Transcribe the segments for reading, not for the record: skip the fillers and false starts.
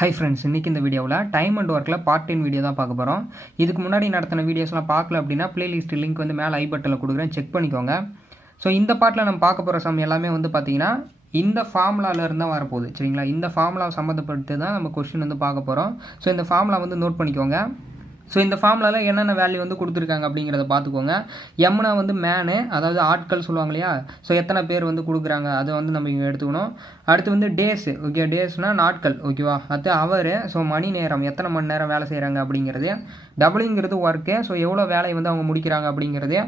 Hi friends, இன்றைக்கி இந்த வீடியோவில் டைம் அண்ட் ஒர்க்கில் பார்ட் 10 வீடியோ தான் பார்க்க போகிறோம். இதுக்கு முன்னாடி நடத்தின வீடியோஸ்லாம் பார்க்கல அப்படின்னா பிளேலிஸ்ட் லிங்க் வந்து மேலே ஐ பட்டனில் கொடுக்குறேன், செக் பண்ணிக்கோங்க. ஸோ இந்த பார்ட்டில் நம்ம பார்க்க போகிற சம் எல்லாமே வந்து பார்த்தீங்கன்னா இந்த ஃபார்முலாவிலேருந்து தான் வரப்போகுது. சரிங்களா, இந்த ஃபார்முலா சம்மந்தப்பட்டு தான் நம்ம கொஸ்டின் வந்து பார்க்க போகிறோம். ஸோ இந்த ஃபார்முலா வந்து நோட் பண்ணிக்கோங்க. ஸோ இந்த ஃபார்முலாவில் என்னென்ன வேல்யூ வந்து கொடுத்துருக்காங்க அப்படிங்கிறத பார்த்துக்கோங்க. எம்னா வந்து மேனு, அதாவது ஆட்கள் சொல்லுவாங்க இல்லையா. ஸோ எத்தனை பேர் வந்து கொடுக்குறாங்க அதை வந்து நம்ம இங்கே எடுத்துக்கணும். அடுத்து வந்து டேஸு, ஓகே, டேஸ்னால் நாட்கள், ஓகேவா. அடுத்து அவர், ஸோ மணி நேரம், எத்தனை மணி நேரம் வேலை செய்கிறாங்க அப்படிங்கிறது. டபுளுங்கிறது ஒர்க்கு, ஸோ எவ்வளோ வேலையை வந்து அவங்க முடிக்கிறாங்க அப்படிங்கிறது.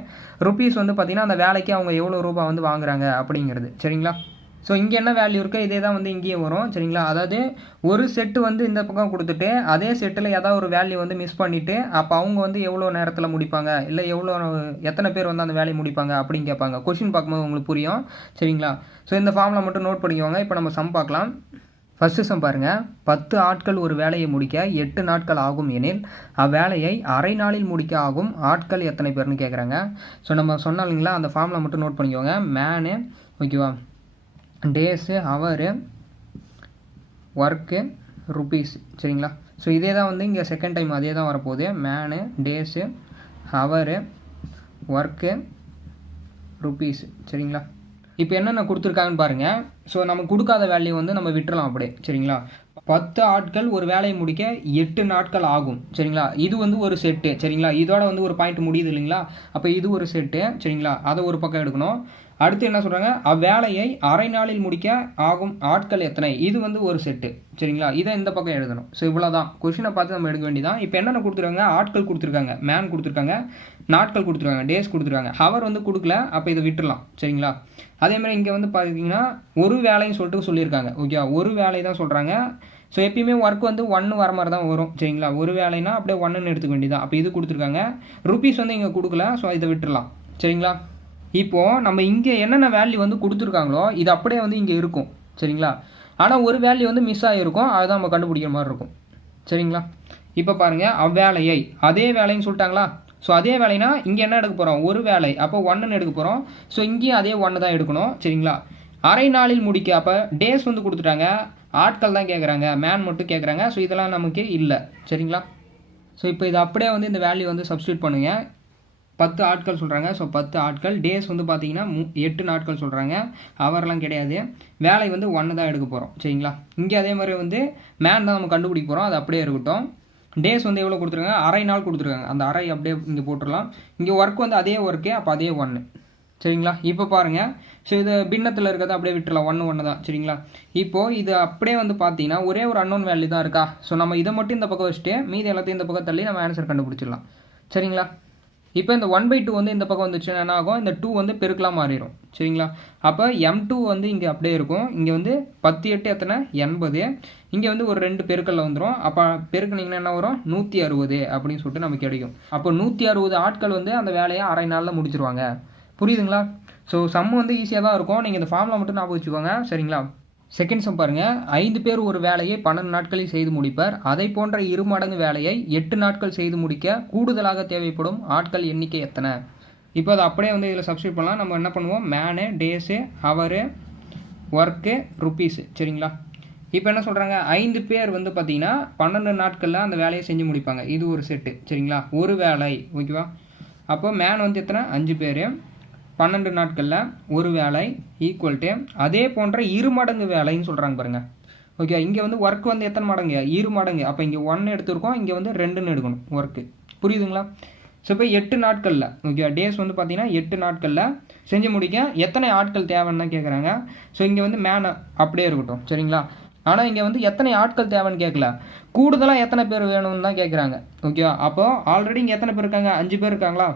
ருப்பீஸ் வந்து பார்த்திங்கன்னா அந்த வேலைக்கு அவங்க எவ்வளோ ரூபா வந்து வாங்குறாங்க அப்படிங்கிறது. சரிங்களா, ஸோ இங்கே என்ன வேல்யூ இருக்கோ இதே தான் வந்து இங்கேயும் வரும். சரிங்களா, அதாவது ஒரு செட்டு வந்து இந்த பக்கம் கொடுத்துட்டு அதே செட்டில் ஏதாவது ஒரு வேல்யூ வந்து மிஸ் பண்ணிவிட்டு அப்போ அவங்க வந்து எவ்வளோ நேரத்தில் முடிப்பாங்க, இல்லை எத்தனை பேர் வந்து அந்த வேலையை முடிப்பாங்க அப்படின்னு கேட்பாங்க. கொஷின் பார்க்கும்போது உங்களுக்கு புரியும். சரிங்களா, ஸோ இந்த ஃபார்முலா மட்டும் நோட் பண்ணிக்கோங்க. இப்போ நம்ம சம் பார்க்கலாம். ஃபஸ்ட்டு சம் பாருங்கள். 10 ஆட்கள் ஒரு வேலையை முடிக்க 8 நாட்கள் ஆகும் எனில் அவ்வேலையை அரை நாளில் முடிக்க ஆகும் ஆட்கள் எத்தனை பேர்னு கேட்குறாங்க. ஸோ நம்ம சொன்னோம் இல்லைங்களா, அந்த ஃபார்முலா மட்டும் நோட் பண்ணிக்கோங்க. மேனு, ஓகேவா, டேஸு, ஹவரு, ஒர்க்கு, ருப்பீஸ். சரிங்களா, ஸோ இதே தான் வந்து இங்கே செகண்ட் டைம் அதே தான் வரப்போகுது. Menu, days, hour, work, rupees. சரிங்களா, இப்போ என்னென்ன கொடுத்துருக்காங்கன்னு பாருங்கள். ஸோ நம்ம கொடுக்காத வேல்யூ வந்து நம்ம விட்டுறலாம் அப்படியே. சரிங்களா, 10 ஆட்கள் ஒரு வேலையை முடிக்க 8 நாட்கள் ஆகும். சரிங்களா, இது வந்து ஒரு செட்டு. சரிங்களா, இதோட வந்து ஒரு பாயிண்ட் முடியுது இல்லைங்களா. அப்போ இது ஒரு செட்டு. சரிங்களா, அதை ஒரு பக்கம் எடுக்கணும். அடுத்து என்ன சொல்கிறாங்க, அவ்வேலையை அரை நாளில் முடிக்க ஆகும் ஆட்கள் எத்தனை, இது வந்து ஒரு செட்டு. சரிங்களா, இதை இந்த பக்கம் எழுதணும். ஸோ இவ்வளோ தான் கொஷினை பார்த்து நம்ம எடுக்க வேண்டியதான். இப்போ என்னென்ன கொடுத்துருக்காங்க, ஆட்கள் கொடுத்துருக்காங்க, மேன் கொடுத்துருக்காங்க, நாட்கள் கொடுத்துருக்காங்க, டேஸ் கொடுத்துருக்காங்க, ஹவர் வந்து கொடுக்கல. அப்போ இதை விட்டுடலாம். சரிங்களா, அதேமாதிரி இங்கே வந்து பார்த்தீங்கன்னா ஒரு வேலைன்னு சொல்லிட்டு சொல்லியிருக்காங்க. ஓகே, ஒரு வேலை தான் சொல்கிறாங்க. ஸோ எப்பயுமே ஒர்க் வந்து 1 வர மாதிரி தான் வரும். சரிங்களா, ஒரு வேலைனா அப்படியே 1ன்னு எடுத்துக்க வேண்டியதான். அப்போ இது கொடுத்துருக்காங்க. ருப்பீஸ் வந்து இங்கே கொடுக்கல, ஸோ இதை விட்டுடலாம். சரிங்களா, இப்போது நம்ம இங்கே என்னென்ன வேல்யூ வந்து கொடுத்துருக்காங்களோ இது அப்படியே வந்து இங்கே இருக்கும். சரிங்களா, ஆனால் ஒரு வேல்யூ வந்து மிஸ் ஆகிருக்கும், அதுதான் நம்ம கண்டுபிடிக்கிற மாதிரி இருக்கும். சரிங்களா, இப்போ பாருங்கள், அவ்வேலையை அதே வேலைன்னு சொல்லிட்டாங்களா. ஸோ அதே வேலைனா இங்கே என்ன எடுக்க போகிறோம், ஒரு வேலை, அப்போ 1ன்னு எடுக்க போகிறோம். ஸோ இங்கேயும் அதே 1 தான் எடுக்கணும். சரிங்களா, அரை நாளில் முடிக்க, அப்போ டேஸ் வந்து கொடுத்துட்டாங்க, ஆட்கள் தான் கேட்குறாங்க, மேன் மட்டும் கேட்குறாங்க. ஸோ இதெல்லாம் நமக்கு இல்லை. சரிங்களா, ஸோ இப்போ இது அப்படியே வந்து இந்த வேல்யூ வந்து சப்ஸ்டியூட் பண்ணுங்கள். 10 ஆட்கள் சொல்கிறாங்க. ஸோ 10 ஆட்கள். டேஸ் வந்து பார்த்தீங்கன்னா 8 நாட்கள் சொல்கிறாங்க. ஹவர்லாம் கிடையாது. வேலை வந்து 1 தான் எடுக்க போகிறோம். சரிங்களா, இங்கே அதே மாதிரி வந்து மேன் தான் நம்ம கண்டுபிடிக்க போகிறோம், அது அப்படியே இருக்கட்டும். டேஸ் வந்து எவ்வளோ கொடுத்துருக்காங்க, அரை நாள் கொடுத்துருக்காங்க. அந்த அரை அப்படியே இங்கே போட்டுடலாம். இங்கே ஒர்க் வந்து அதே ஒர்க்கே, அப்போ அதே 1. சரிங்களா, இப்போ பாருங்கள். ஸோ இது பின்னத்தில் இருக்கிறத அப்படியே விட்டுடலாம், 1 தான். சரிங்களா, இப்போது இது அப்படியே வந்து பார்த்தீங்கன்னா ஒரே ஒரு அன்னோன் வேல்யூ தான் இருக்கா. ஸோ நம்ம இதை மட்டும் இந்த பக்கம் வச்சுட்டு மீதி எல்லாத்தையும் இந்த பக்கம் தள்ளி நம்ம ஆன்சர் கண்டுபிடிச்சிடலாம். சரிங்களா, இப்போ இந்த 1/2 வந்து இந்த பக்கம் வந்துச்சுன்னா என்ன ஆகும், இந்த 2 வந்து பெருக்கலாக மாறிடும். சரிங்களா, அப்போ M2 வந்து இங்கே அப்படியே இருக்கும். இங்கே வந்து 10 8 எத்தனை 80. இங்கே வந்து ஒரு 2 பெருக்கல்ல வந்துடும். அப்போ பெருக்குனிங்கன்னா என்ன வரும், 160 அப்படின்னு சொல்லிட்டு நமக்கு கிடைக்கும். அப்போ 160 ஆட்கள் வந்து அந்த வேலையை அரை நாளில் முடிச்சிருவாங்க. புரியுதுங்களா. ஸோ சம் வந்து ஈஸியாக தான் இருக்கும். நீங்கள் இந்த ஃபார்முலா மட்டும் ஞாபகம் வச்சுக்கோங்க. சரிங்களா, செகண்ட் சம் பாருங்கள். 5 பேர் ஒரு வேலையை 12 நாட்களில் செய்து முடிப்பர். அதை போன்ற 2 மடங்கு வேலையை 8 நாட்கள் செய்து முடிக்க கூடுதலாக தேவைப்படும் ஆட்கள் எண்ணிக்கை எத்தனை. இப்போ அதை அப்படியே வந்து இதில் சப்ஸ்டியூட் பண்ணலாம். நம்ம என்ன பண்ணுவோம், menu, days, hour, work, rupees. சரிங்களா, இப்போ என்ன சொல்கிறாங்க, 5 பேர் வந்து பார்த்தீங்கன்னா 12 நாட்களில் அந்த வேலையை செஞ்சு முடிப்பாங்க. இது ஒரு செட்டு. சரிங்களா, ஒரு வேலை, ஓகேவா. அப்போ மேன் வந்து எத்தனை, 5 பேர், 12 நாட்களில் ஒரு வேலை ஈக்குவல் டு அதே போன்ற 2 மடங்கு வேலைன்னு சொல்கிறாங்க பாருங்கள். ஓகே, இங்கே வந்து ஒர்க் வந்து எத்தனை மடங்கு, 2 மடங்கு. அப்போ இங்கே 1 எடுத்துருக்கோம், இங்கே வந்து 2ன்னு எடுக்கணும் ஒர்க்கு. புரியுதுங்களா. ஸோ இப்போ 8 நாட்களில், ஓகே, டேஸ் வந்து பார்த்தீங்கன்னா 8 நாட்களில் செஞ்சு முடிக்க எத்தனை ஆட்கள் தேவைன்னு தான் கேட்குறாங்க. ஸோ இங்கே வந்து மேன் அப்படியே இருக்கட்டும். சரிங்களா, ஆனால் இங்கே வந்து எத்தனை ஆட்கள் தேவைன்னு கேட்கல, கூடுதலாக எத்தனை பேர் வேணும்னு தான் கேட்குறாங்க. ஓகேவா, அப்போது ஆல்ரெடி இங்கே எத்தனை பேர் இருக்காங்க, 5 பேர் இருக்காங்களா.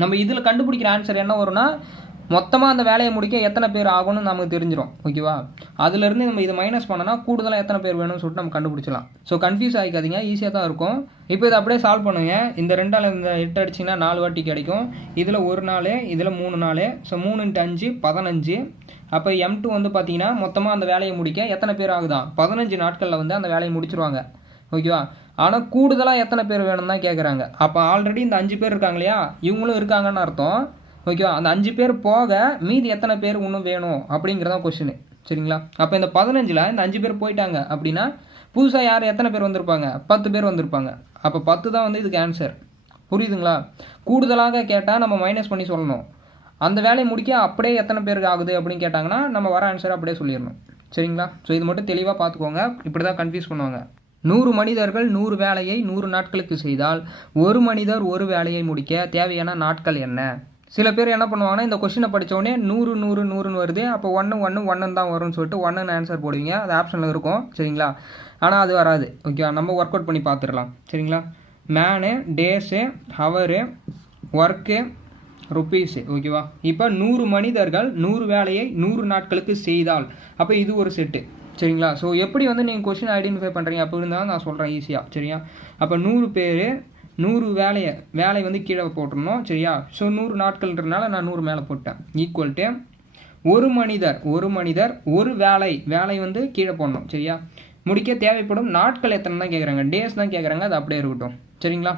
நம்ம இதில் கண்டுபிடிக்கிற ஆன்சர் என்ன வரும்னா, மொத்தமாக அந்த வேலையை முடிக்க எத்தனை பேர் ஆகும்னு நமக்கு தெரிஞ்சிடும். ஓகேவா, அதுலேருந்து நம்ம இதை மைனஸ் பண்ணோன்னா கூடுதலாக எத்தனை பேர் வேணும்னு சொல்லிட்டு நம்ம கண்டுபிடிச்சலாம். ஸோ கன்ஃபியூஸ் ஆகிக்காதீங்க, ஈஸியாக தான் இருக்கும். இப்போ இதை அப்படியே சால்வ் பண்ணுங்க. இந்த 2ஆல் இந்த 8 அடிச்சிங்கன்னா 4 வாட்டி கிடைக்கும். இதில் 1 நாள், இதில் 3 நாள். ஸோ 3 × 5 15. அப்போ M2 வந்து பார்த்தீங்கன்னா மொத்தமாக அந்த வேலையை முடிக்க எத்தனை பேர் ஆகுதான், 15 நாட்களில் வந்து அந்த வேலையை முடிச்சிருவாங்க. ஓகேவா, ஆனால் கூடுதலாக எத்தனை பேர் வேணும்னு தான் கேட்குறாங்க. அப்போ ஆல்ரெடி இந்த 5 பேர் இருக்காங்க இல்லையா, இவங்களும் இருக்காங்கன்னு அர்த்தம். ஓகேவா, அந்த 5 பேர் போக மீதி எத்தனை பேர் இன்னும் வேணும் அப்படிங்கிறதான் கொஸ்டின். சரிங்களா, அப்போ இந்த 15ல் இந்த 5 பேர் போயிட்டாங்க அப்படின்னா புதுசாக யார் எத்தனை பேர் வந்திருப்பாங்க? 10 பேர் வந்திருப்பாங்க. அப்போ 10 தான் வந்து இதுக்கு ஆன்சர். புரியுதுங்களா? கூடுதலாக கேட்டால் நம்ம மைனஸ் பண்ணி சொல்லணும். அந்த வேலையை முடிக்க அப்படியே எத்தனை பேருக்கு ஆகுது அப்படின்னு கேட்டாங்கன்னா நம்ம வர ஆன்சரை அப்படியே சொல்லிடணும். சரிங்களா? ஸோ இது மட்டும் தெளிவாக பார்த்துக்கோங்க. இப்படி தான் கன்ஃபியூஸ் பண்ணுவாங்க. 100 மனிதர்கள் 100 வேலையை 100 நாட்களுக்கு செய்தால் ஒரு மனிதர் ஒரு வேலையை முடிக்க தேவையான நாட்கள் என்ன? சில பேர் என்ன பண்ணுவாங்கன்னா இந்த கொஸ்டினை படித்தோடனே 100 100 100ன்னு வருது, அப்போ 1 1 1 தான் வரும்னு சொல்லிட்டு 1ன்னு ஆன்சர் போடுவீங்க. அது ஆப்ஷனில் இருக்கும். சரிங்களா? ஆனால் அது வராது. ஓகே, நம்ம ஒர்க் அவுட் பண்ணி பார்த்துடலாம். சரிங்களா? Menu, days, hour, work, rupees. ஓகேவா? இப்போ 100 மனிதர்கள் 100 வேலையை 100 நாட்களுக்கு செய்தால் அப்போ இது ஒரு செட்டு. சரிங்களா? ஸோ எப்படி வந்து நீங்கள் கொஸ்டின் ஐடென்டிஃபை பண்ணுறீங்க அப்படி இருந்தாலும் நான் சொல்கிறேன் ஈஸியாக. சரியா? அப்போ 100 பேர் 100 வேலை வந்து கீழே போட்டுருணும். சரியா? ஸோ 100 நாட்கள்ன்றதுனால நான் 100 மேலே போட்டேன். ஈக்குவல் டு ஒரு மனிதர் ஒரு வேலை வந்து கீழே போடணும். சரியா? முடிக்க தேவைப்படும் நாட்கள் எத்தனை தான் கேட்குறாங்க, டேஸ் தான் கேட்குறாங்க. அது அப்படியே இருக்கட்டும். சரிங்களா?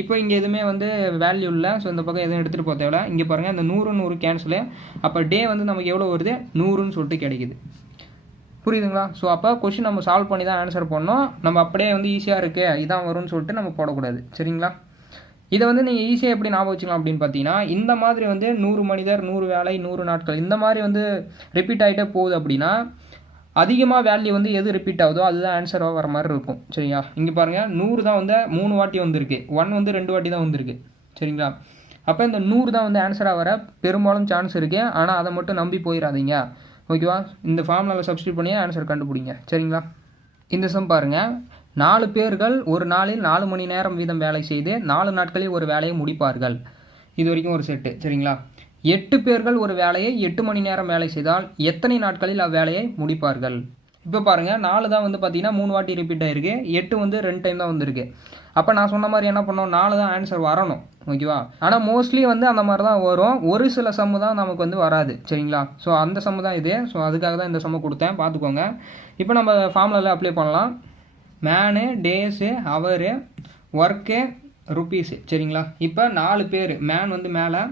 இப்போ இங்கே எதுவுமே வந்து வேல்யூ இல்லை. ஸோ இந்த பக்கம் எதுவும் எடுத்துகிட்டு போக தேவையில்ல. இங்கே பாருங்கள், இந்த 100 கேன்சலு. அப்போ டே வந்து நமக்கு எவ்வளோ வருது? 100ன்னு சொல்லிட்டு கிடைக்குது. புரியுதுங்களா? ஸோ அப்போ கொஸ்டின் நம்ம சால்வ் பண்ணி தான் ஆன்சர் பண்ணோம். நம்ம அப்படியே வந்து ஈஸியாக இருக்குது இதான் வரும்னு சொல்லிட்டு நம்ம போடக்கூடாது. சரிங்களா? இதை வந்து நீங்கள் ஈஸியாக எப்படி ஞாபகம் வச்சுக்கலாம் அப்படின்னு பார்த்தீங்கன்னா, இந்த மாதிரி வந்து 100 மனிதர் 100 வேலை 100 நாட்கள் இந்த மாதிரி வந்து ரிப்பீட் ஆகிட்டே போகுது அப்படின்னா அதிகமாக வேல்யூ வந்து எது ரிப்பீட் ஆகுதோ அதுதான் ஆன்சராக வர மாதிரி இருக்கும். சரிங்களா? இங்கே பாருங்கள், 100 தான் வந்து 3 வாட்டி வந்திருக்கு, 1 வந்து 2 வாட்டி தான் வந்திருக்கு. சரிங்களா? அப்போ இந்த 100 தான் வந்து ஆன்சராக வர பெரும்பாலும் சான்ஸ் இருக்குது. ஆனால் அதை மட்டும் நம்பி போயிடாதீங்க. ஓகேவா? இந்த ஃபார்முலாவில் சப்ஸ்டியூட் பண்ணி ஆன்சர் கண்டுபிடிங்க. சரிங்களா? இந்த சம் பாருங்கள், 4 பேர்கள் ஒரு நாளில் 4 மணி நேரம் வீதம் வேலை செய்து 4 நாட்களில் ஒரு வேலையை முடிப்பார்கள். இது வரைக்கும் ஒரு செட்டு. சரிங்களா? 8 பேர்கள் ஒரு வேலையை 8 மணி நேரம் வேலை செய்தால் எத்தனை நாட்களில் அவ்வேலையை முடிப்பார்கள்? இப்போ பாருங்கள், 4 தான் வந்து பார்த்தீங்கன்னா 3 வாட்டி ரிப்பீட் ஆகிருக்கு, 8 வந்து 2 டைம் தான் வந்திருக்கு. அப்போ நான் சொன்ன மாதிரி என்ன பண்ணோம், 4 தான் ஆன்சர் வரணும். ஓகேவா? ஆனால் மோஸ்ட்லி வந்து அந்த மாதிரி தான் வரும். ஒரு சில சம்மு தான் நமக்கு வந்து வராது. சரிங்களா? ஸோ அந்த சம்மு தான் இது. ஸோ அதுக்காக தான் இந்த சம்மு கொடுத்தேன், பார்த்துக்கோங்க. இப்போ நம்ம ஃபார்முலாவில் அப்ளை பண்ணலாம். Menu, days, hour, work, rupees. சரிங்களா? இப்போ 4 பேர், மேன் வந்து மேலே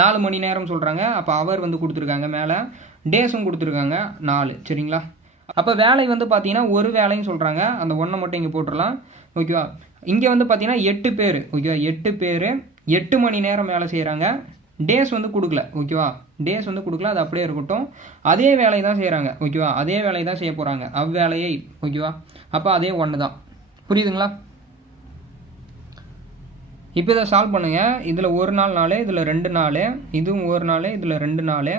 4 மணி நேரம் சொல்கிறாங்க. அப்போ அவர் வந்து கொடுத்துருக்காங்க மேலே, டேஸும் கொடுத்துருக்காங்க 4. சரிங்களா? அப்போ வேலை வந்து பார்த்தீங்கன்னா ஒரு வேலைன்னு சொல்கிறாங்க. அந்த 1 மட்டும் இங்கே போட்டுடலாம். ஓகேவா? இங்கே வந்து பார்த்தீங்கன்னா 8 பேர். ஓகேவா? 8 பேர் 8 மணி நேரம் வேலை செய்கிறாங்க. டேஸ் வந்து கொடுக்கல. ஓகேவா? டேஸ் வந்து கொடுக்கல, அது அப்படியே இருக்கட்டும். அதே வேலையை தான் செய்கிறாங்க. ஓகேவா? அதே வேலையை தான் செய்ய போகிறாங்க, அவ்வேலையை. ஓகேவா? அப்போ அதே 1 தான். புரியுதுங்களா? இப்போ இதை சால்வ் பண்ணுங்கள். இதில் ஒரு நாள், இதில் 2 நாள், இதுவும் ஒரு நாள், இதில் 2 நாள்.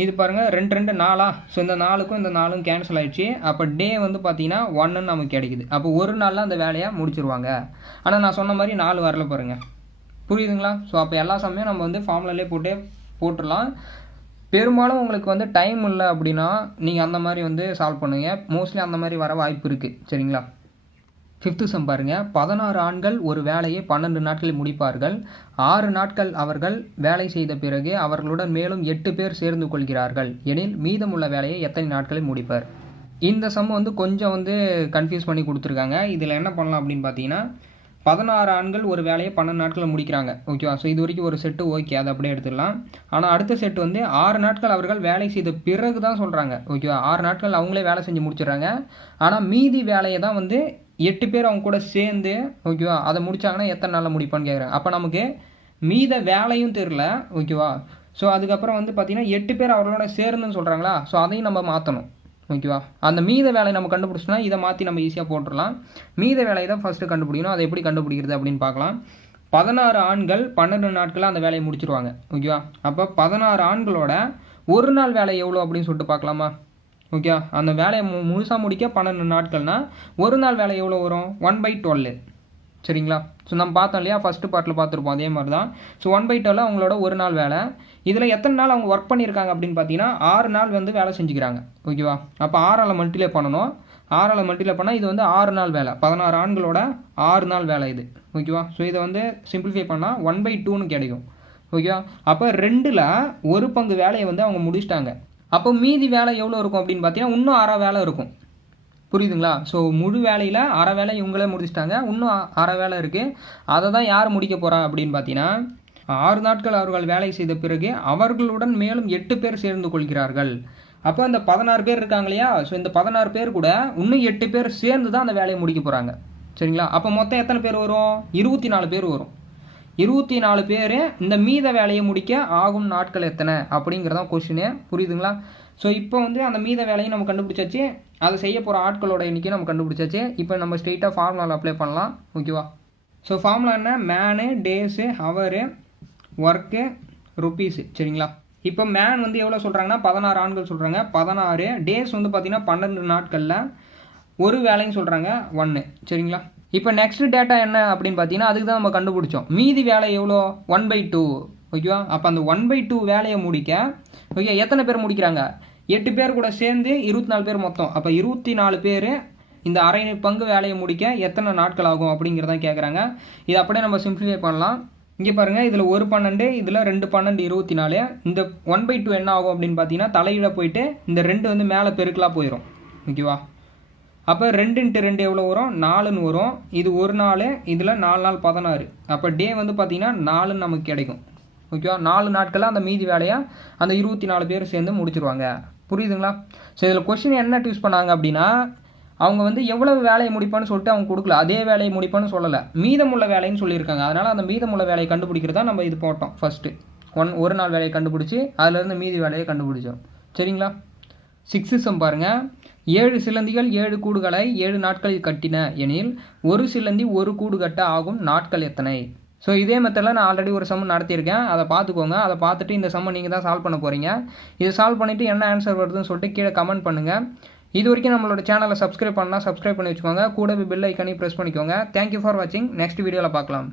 இது பாருங்கள், 2 2 4. ஸோ இந்த 4க்கும் இந்த 4ம் கேன்சல் ஆகிடுச்சு. அப்போ டே வந்து பார்த்தீங்கன்னா 1ன்னு நமக்கு கிடைக்குது. அப்போ ஒரு நாளில் அந்த வேலையை முடிச்சிருவாங்க. ஆனால் நான் சொன்ன மாதிரி 4 வரல பாருங்கள். புரியுதுங்களா? ஸோ அப்போ எல்லா சமயம் நம்ம வந்து ஃபார்முலாலே போட்டுடலாம். பெரும்பாலும் உங்களுக்கு வந்து டைம் இல்லை அப்படின்னா நீங்கள் அந்த மாதிரி வந்து சால்வ் பண்ணுங்கள். மோஸ்ட்லி அந்த மாதிரி வர வாய்ப்பு இருக்குது. சரிங்களா? 5th சம் பாருங்க, 16 ஆண்கள் ஒரு வேலையை 12 நாட்களில் முடிப்பார்கள். 6 நாட்கள் அவர்கள் வேலை செய்த பிறகு அவர்களுடன் மேலும் 8 பேர் சேர்ந்து கொள்கிறார்கள் எனில் மீதமுள்ள வேலையை எத்தனை நாட்களில் முடிப்பார்? இந்த சம் வந்து கொஞ்சம் வந்து கன்ஃபியூஸ் பண்ணி கொடுத்துருக்காங்க. இதில் என்ன பண்ணலாம் அப்படின்னு பார்த்தீங்கன்னா, 16 ஆண்கள் ஒரு வேலையை 12 நாட்களில் முடிக்கிறாங்க. ஓகேவா? ஸோ இது வரைக்கும் ஒரு செட்டு ஓகே, அதை அப்படியே எடுத்துடலாம். ஆனால் அடுத்த செட்டு வந்து 6 நாட்கள் அவர்கள் வேலை செய்த பிறகு தான் சொல்கிறாங்க. ஓகேவா? 6 நாட்கள் அவங்களே வேலை செஞ்சு முடிச்சிடுறாங்க. ஆனால் மீதி வேலையை தான் வந்து 8 பேர் அவங்க கூட சேர்ந்து, ஓகேவா, அதை முடித்தாங்கன்னா எத்தனை நாளில் முடிப்பான்னு கேட்குறாங்க. அப்போ நமக்கு மீத வேலையும் தெரில. ஓகேவா? ஸோ அதுக்கப்புறம் வந்து பார்த்திங்கன்னா 8 பேர் அவர்களோட சேர்ந்துன்னு சொல்கிறாங்களா? ஸோ அதையும் நம்ம மாற்றணும். ஓகேவா? அந்த மீத வேலையை நம்ம கண்டுபிடிச்சோன்னா இதை மாற்றி நம்ம ஈஸியாக போட்டுடலாம். மீத வேலையை தான் ஃபஸ்ட்டு கண்டுபிடிக்கணும். அதை எப்படி கண்டுபிடிக்கிறது அப்படின்னு பார்க்கலாம். 16 ஆண்கள் 12 நாட்களில் அந்த வேலையை முடிச்சிருவாங்க. ஓகேவா? அப்போ 16 ஆண்களோட ஒரு நாள் வேலை எவ்வளோ அப்படின்னு சொல்லிட்டு பார்க்கலாமா? ஓகே, அந்த வேலையை முழுசாக முடிக்க 12 நாட்கள்னால் ஒரு நாள் வேலை எவ்வளோ வரும்? 1/12. சரிங்களா? ஸோ நம்ம பார்த்தோம் இல்லையா, ஃபஸ்ட்டு பார்ட்டில் பார்த்துருப்போம், அதே மாதிரி தான். ஸோ 1/12 அவங்களோட ஒரு நாள் வேலை. இதில் எத்தனை நாள் அவங்க ஒர்க் பண்ணியிருக்காங்க அப்படின்னு பார்த்தீங்கன்னா 6 நாள் வந்து வேலை செஞ்சுக்கிறாங்க. ஓகேவா? அப்போ 6ஆல் மல்டிப்ளை பண்ணணும். 6ஆல் மல்டிப்ளை பண்ணால் இது வந்து 6 நாள் வேலை. 16 ஆண்களோட 6 நாள் வேலை இது. ஓகேவா? ஸோ இதை வந்து சிம்பிளிஃபை பண்ணால் 1/2ன்னு கிடைக்கும். ஓகேவா? அப்போ 2ல் ஒரு பங்கு வேலையை வந்து அவங்க முடிச்சிட்டாங்க. அப்போ மீதி வேலை எவ்வளோ இருக்கும் அப்படின்னு பார்த்தீங்கன்னா இன்னும் 1/2 வேலை இருக்கும். புரியுதுங்களா? ஸோ முழு வேலையில் 1/2 வேலை இவங்களே முடிச்சிட்டாங்க. இன்னும் 1/2 வேலை இருக்குது. அதை தான் யார் முடிக்க போகிறா அப்படின்னு பார்த்தீங்கன்னா, 6 நாட்கள் அவர்கள் வேலை செய்த பிறகு அவர்களுடன் மேலும் 8 பேர் சேர்ந்து கொள்கிறார்கள். அப்போ இந்த 16 பேர் இருக்காங்க இல்லையா, ஸோ இந்த 16 பேர் கூட இன்னும் 8 பேர் சேர்ந்து தான் அந்த வேலையை முடிக்க போகிறாங்க. சரிங்களா? அப்போ மொத்தம் எத்தனை பேர் வரும்? 24 பேர் வரும். 24 பேர் இந்த மீத வேலையை முடிக்க ஆகும் நாட்கள் எத்தனை அப்படிங்கிறதான் கொஸ்டினு. புரியுதுங்களா? ஸோ இப்போ வந்து அந்த மீத வேலையை நம்ம கண்டுபிடிச்சாச்சு, அதை செய்ய போகிற ஆட்களோட எண்ணிக்கை நம்ம கண்டுபிடிச்சாச்சு. இப்போ நம்ம ஸ்ட்ரெயிட்டாக ஃபார்முலாவில் அப்ளை பண்ணலாம். ஓகேவா? ஸோ ஃபார்முலா என்ன? Menu, days, hour, work, rupees. சரிங்களா? இப்போ மேன் வந்து எவ்வளோ சொல்கிறாங்கன்னா 16 ஆண்கள் சொல்கிறாங்க. 16 டேஸ் வந்து பார்த்தீங்கன்னா 12 நாட்களில் ஒரு வேலைன்னு சொல்கிறாங்க 1. சரிங்களா? இப்போ நெக்ஸ்ட் டேட்டா என்ன அப்படின்னு பார்த்தீங்கன்னா அதுக்கு தான் நம்ம கண்டுபிடிச்சோம். மீதி வேலை எவ்வளோ? 1/2. ஓகேவா? அப்போ அந்த 1/2 வேலையை முடிக்க ஓகே எத்தனை பேர் முடிக்கிறாங்க? 8 பேர் கூட சேர்ந்து 24 பேர் மொத்தம். அப்போ 24 பேர் இந்த அரை பங்கு வேலையை முடிக்க எத்தனை நாட்கள் ஆகும் அப்படிங்கிறதான் கேட்குறாங்க. இது அப்படியே நம்ம சிம்பிளிஃபை பண்ணலாம். இங்கே பாருங்கள், இதில் ஒரு 12, இதில் 2 12 24. இந்த 1/2 என்ன ஆகும் அப்படின்னு பார்த்தீங்கன்னா தலையிட போயிட்டு இந்த 2 வந்து மேலே பெருக்கலாக போயிடும். ஓகேவா? அப்போ 2 × 2 எவ்வளோ வரும்? 4ன்னு வரும். இது ஒரு நாள், இதில் 4 நாள் 16. அப்போ டே வந்து பார்த்தீங்கன்னா 4ன்னு நமக்கு கிடைக்கும். ஓகேவா? 4 நாட்களில் அந்த மீதி வேலையை அந்த 24 பேர் சேர்ந்து முடிச்சிருவாங்க. புரியுதுங்களா? ஸோ இதில் கொஸ்டின் என்ன யூஸ் பண்ணாங்க அப்படின்னா அவங்க வந்து எவ்வளவு வேலையை முடிப்பான்னு சொல்லிட்டு அவங்க கொடுக்கல, அதே வேலையை முடிப்பான்னு சொல்லலை, மீதமுள்ள வேலைன்னு சொல்லியிருக்காங்க. அதனால் அந்த மீதமுள்ள வேலையை கண்டுபிடிக்கிறதா நம்ம இது போட்டோம். ஃபஸ்ட்டு ஒரு நாள் வேலையை கண்டுபிடிச்சி அதிலேருந்து மீதி வேலையை கண்டுபிடிச்சோம். சரிங்களா? 6 சம் பாருங்கள். 7 சிலந்திகள் 7 கூடுகளை 7 நாட்களில் கட்டின எனில் ஒரு சிலந்தி ஒரு கூடு கட்ட ஆகும் நாட்கள் எத்தனை? ஸோ இதே மெத்தடில் நான் ஆல்ரெடி ஒரு சம் நடத்தியிருக்கேன், அதை பார்த்துக்கோங்க. அதை பார்த்துட்டு இந்த சம்மை நீங்கள் தான் சால்வ் பண்ண போகிறீங்க. இதை சால்வ் பண்ணிவிட்டு என்ன ஆன்சர் வருதுன்னு சொல்லிட்டு கீழே கமெண்ட் பண்ணுங்கள். இது வரைக்கும் நம்மளோட சேனலை சப்ஸ்கிரைப் பண்ணலாம், சப்ஸ்கிரைப் பண்ணி வச்சுக்கோங்க. கூடவே பெல் ஐக்கானையும் ப்ரெஸ் பண்ணிக்கோங்க. தேங்க்யூ ஃபார் வாட்சிங். நெக்ஸ்ட் வீடியோவில் பார்க்கலாம்.